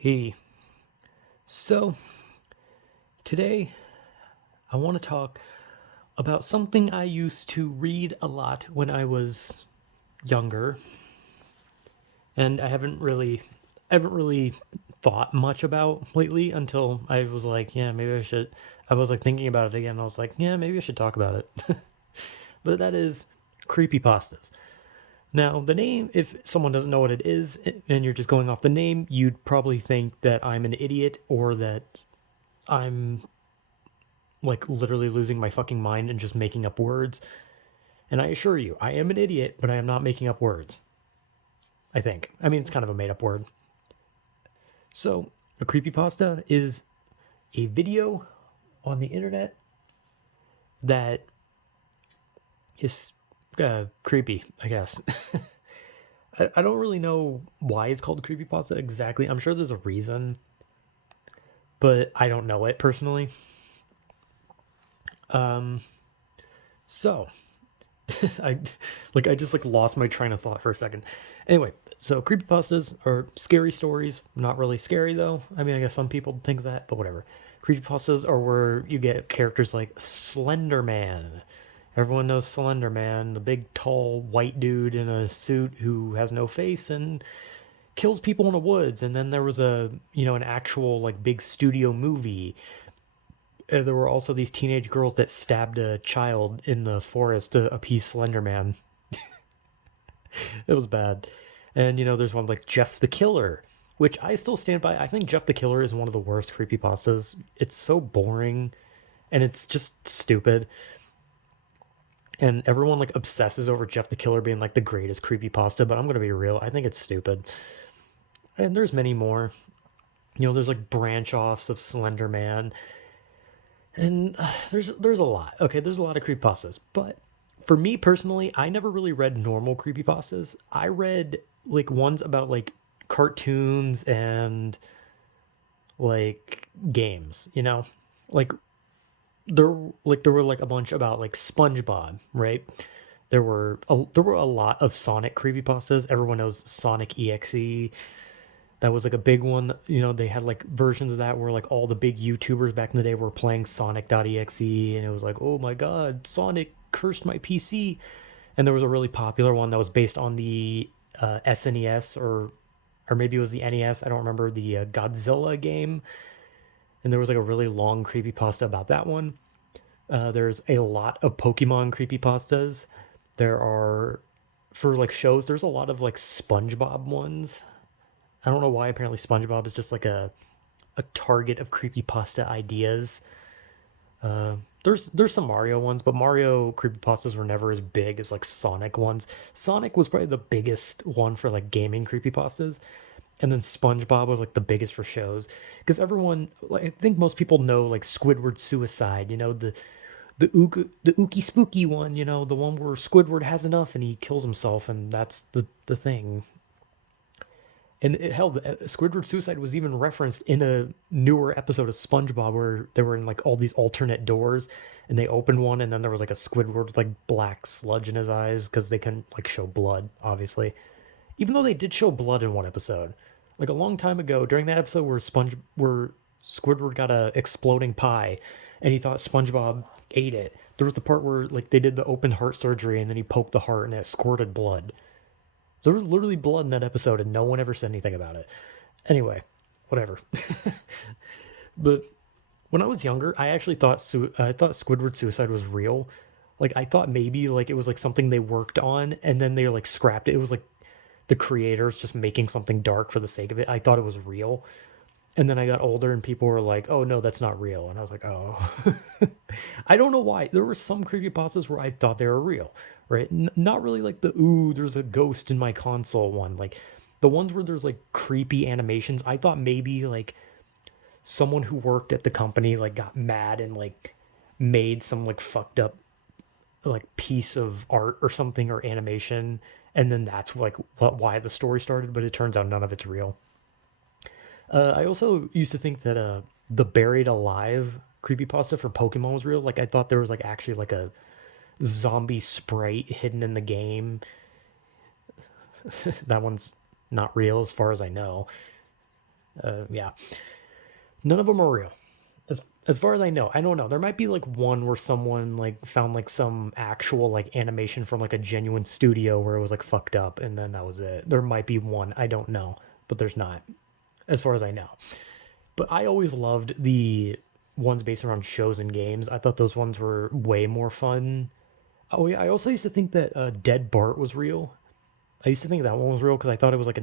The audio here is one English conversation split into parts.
Hey, so today I want to talk about something I used to read a lot when I was younger, and I haven't really thought much about lately until I was like, yeah, maybe I should. I was like thinking about it again. I was like, yeah, maybe I should talk about it. But that is creepypastas. Now, the name, if someone doesn't know what it is and you're just going off the name, you'd probably think that I'm an idiot or that I'm like literally losing my fucking mind and just making up words. And I assure you, I am an idiot, but I am not making up words. I think. I mean, it's kind of a made up word. So, a creepypasta is a video on the internet that is creepy, I guess. I don't really know why it's called creepypasta exactly. I'm sure there's a reason, but I don't know it personally. Um, so I I just lost my train of thought for a second. Anyway, so creepypastas are scary stories. Not really scary though. I mean, I guess some people think that, but whatever. Creepypastas are where you get characters like Slender Man. Everyone knows Slender Man, the big tall white dude in a suit who has no face and kills people in the woods. And then there was an actual like big studio movie. There were also these teenage girls that stabbed a child in the forest to appease Slender Man. It was bad. And there's one like Jeff the Killer, which I still stand by. I think Jeff the Killer is one of the worst creepypastas. It's so boring and it's just stupid. And everyone like obsesses over Jeff the Killer being like the greatest creepypasta, but I'm gonna be real, I think it's stupid. And there's many more. There's like branch offs of Slender Man. And there's a lot. Okay, there's a lot of creepypastas, but for me personally, I never really read normal creepypastas. I read like ones about like cartoons and like games, Like there there were like a bunch about like SpongeBob, right? There were a lot of Sonic creepypastas. Everyone knows Sonic EXE. That was like a big one. They had like versions of that where like all the big YouTubers back in the day were playing Sonic.exe, and it was like, oh my god, Sonic cursed my PC. And there was a really popular one that was based on the SNES, or maybe it was the NES. I don't remember, the Godzilla game. And there was like a really long creepypasta about that one. There's a lot of Pokemon creepypastas. There are, for like shows, there's a lot of like SpongeBob ones. I don't know why. Apparently, SpongeBob is just like a target of creepypasta ideas. There's some Mario ones, but Mario creepypastas were never as big as like Sonic ones. Sonic was probably the biggest one for like gaming creepypastas, and then SpongeBob was like the biggest for shows because everyone, like, I think most people know like Squidward suicide. The ookie spooky one. The one where Squidward has enough and he kills himself, and that's the thing. And hell, Squidward suicide was even referenced in a newer episode of SpongeBob where they were in like all these alternate doors, and they opened one, and then there was like a Squidward with like black sludge in his eyes because they couldn't like show blood, obviously. Even though they did show blood in one episode, like a long time ago during that episode where Squidward got a exploding pie, and he thought SpongeBob ate it. There was the part where like they did the open heart surgery, and then he poked the heart, and it squirted blood. So there was literally blood in that episode, and no one ever said anything about it. Anyway, whatever. But when I was younger, I actually thought Squidward suicide was real. Like I thought maybe like it was like something they worked on, and then they like scrapped it. It was like the creators just making something dark for the sake of it. I thought it was real. And then I got older and people were like, "Oh no, that's not real." And I was like, "Oh." I don't know why. There were some creepypastas where I thought they were real, right? Not really like the "ooh, there's a ghost in my console" one. Like the ones where there's like creepy animations, I thought maybe like someone who worked at the company like got mad and like made some like fucked up like piece of art or something or animation, and then that's like why the story started, but it turns out none of it's real. I also used to think that the buried alive creepypasta for Pokemon was real. Like I thought there was like actually like a zombie sprite hidden in the game. That one's not real as far as I know. Yeah, none of them are real. As far as I know, I don't know. There might be like one where someone like found like some actual like animation from like a genuine studio where it was like fucked up, and then that was it. There might be one. I don't know, but there's not, as far as I know. But I always loved the ones based around shows and games. I thought those ones were way more fun. Oh yeah, I also used to think that Dead Bart was real. I used to think that one was real because I thought it was like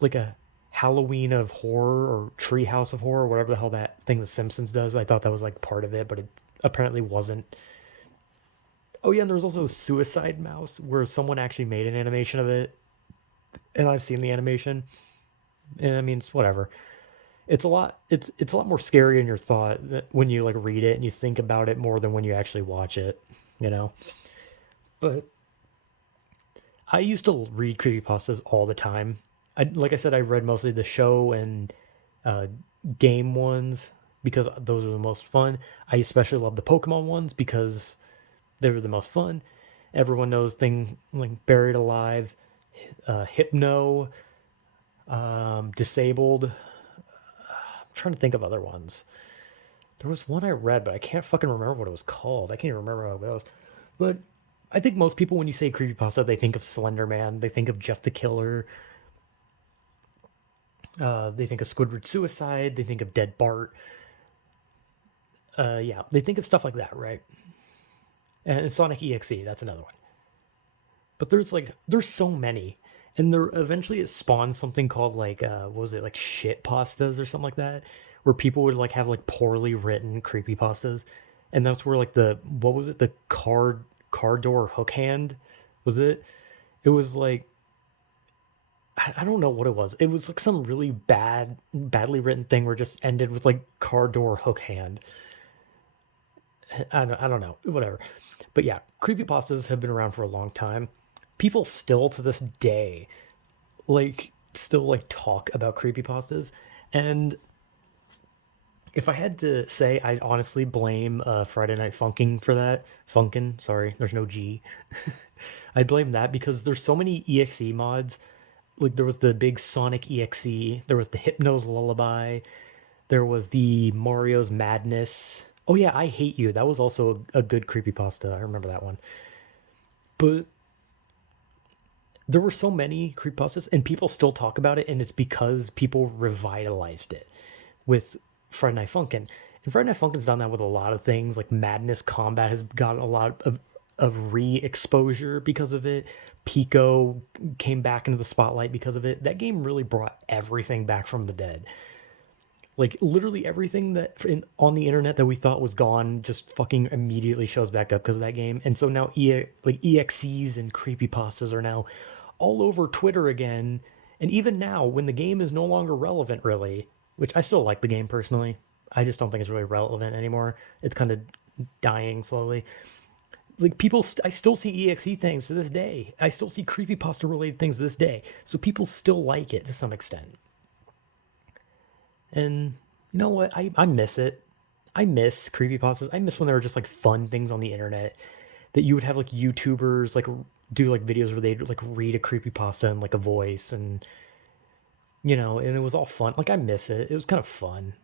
like a Halloween of horror or Treehouse of horror, or whatever the hell that thing the Simpsons does. I thought that was like part of it, but it apparently wasn't. Oh yeah, and there was also Suicide Mouse, where someone actually made an animation of it, and I've seen the animation, and I mean it's whatever. It's a lot more scary in your thought when you like read it and you think about it more than when you actually watch it, you know. But I used to read creepypastas all the time. Like I said, I read mostly the show and uh, game ones because those are the most fun. I especially love the Pokemon ones because they were the most fun. Everyone knows thing like Buried Alive, Hypno, Disabled. I'm trying to think of other ones. There was one I read, but I can't fucking remember what it was called. I can't even remember how it goes. But I think most people, when you say creepypasta, they think of Slender Man. They think of Jeff the Killer. They think of Squidward Suicide. They think of Dead Bart. Yeah, they think of stuff like that, right? And Sonic EXE, that's another one. But there's so many, and there eventually it spawned something called like what was it, like shit pastas or something like that, where people would like have like poorly written creepy pastas, and that's where like the what was it, the car door hook hand, was it? It was like I don't know what it was. It was like some really badly written thing where it just ended with like car door hook hand. I don't know, whatever. But yeah, creepypastas have been around for a long time. People still to this day still like talk about creepypastas. And if I had to say, I'd honestly blame Friday Night Funkin' for that. Funkin', sorry, there's no G. I'd blame that because there's so many EXE mods. Like there was the big Sonic EXE, there was the Hypno's Lullaby, there was the Mario's Madness. Oh yeah, I Hate You. That was also a good creepypasta. I remember that one. But there were so many creepypastas and people still talk about it, and it's because people revitalized it with Friday Night Funkin'. And Friday Night Funkin's done that with a lot of things. Like Madness Combat has got a lot of re-exposure because of it. Pico came back into the spotlight because of it. That game really brought everything back from the dead. Like literally everything on the internet that we thought was gone just fucking immediately shows back up because of that game. And so now like EXEs and creepypastas are now all over Twitter again. And even now, when the game is no longer relevant, really, which I still like the game personally, I just don't think it's really relevant anymore. It's kind of dying slowly. Like I still see EXE things to this day. I still see creepypasta related things to this day. So people still like it to some extent. And you know what? I miss it. I miss creepypastas. I miss when there were just like fun things on the internet that you would have like YouTubers like do like videos where they'd like read a creepypasta in like a voice, and and it was all fun. Like I miss it. It was kind of fun.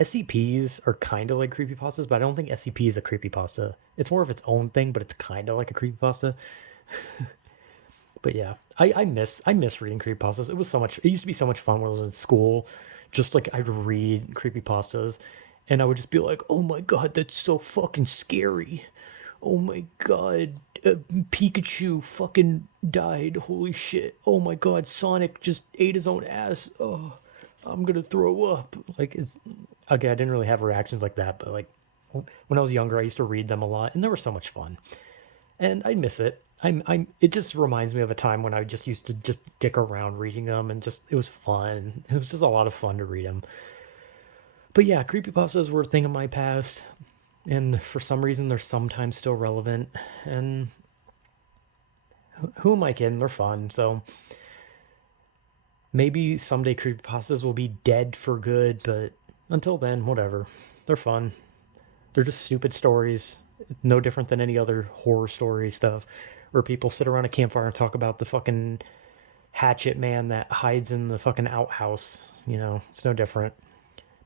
SCPs are kind of like creepypastas, but I don't think SCP is a creepypasta. It's more of its own thing, but it's kind of like a creepypasta. But yeah, I miss reading creepypastas. It was so much. It used to be so much fun when I was in school. Just like I'd read creepypastas, and I would just be like, "Oh my god, that's so fucking scary! Oh my god, Pikachu fucking died! Holy shit! Oh my god, Sonic just ate his own ass! Oh, I'm gonna throw up!" Like it's okay. I didn't really have reactions like that, but like when I was younger, I used to read them a lot, and they were so much fun, and I miss it. It just reminds me of a time when I just used to just dick around reading them, and just it was fun. It was just a lot of fun to read them. But yeah, creepypastas were a thing of my past, and for some reason they're sometimes still relevant. And who am I kidding? They're fun. So maybe someday creepypastas will be dead for good, but until then, whatever. They're fun. They're just stupid stories, no different than any other horror story stuff, where people sit around a campfire and talk about the fucking hatchet man that hides in the fucking outhouse. You know, it's no different.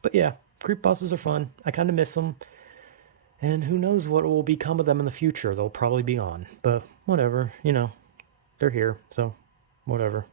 But yeah, creepypastas are fun. I kind of miss them. And who knows what will become of them in the future. They'll probably be gone. But whatever, you know, they're here. So whatever.